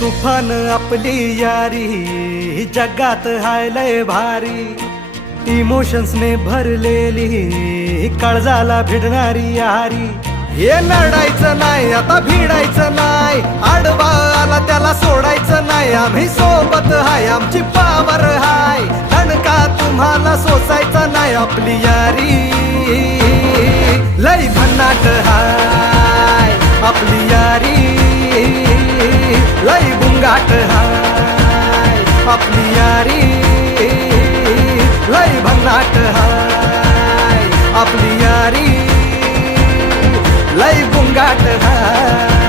तुफान आपली यारी जगात हाय लय भारी, इमोशन्स ने भरलेली काळजाला भिडणारी यारी. हे लढायचं नाही आता भिडायचं नाही, आडवा आला त्याला सोडायचं नाही. आम्ही सोबत हाय आमची पावर हाय, दणका तुम्हाला सोसायचा नाही. आपली यारी लय भन्नाट हाय, आपली यारी लय गुंगाट हाय. आपली यारी लय भन्नाट हाय, आपली यारी लय गुंगाट हाय.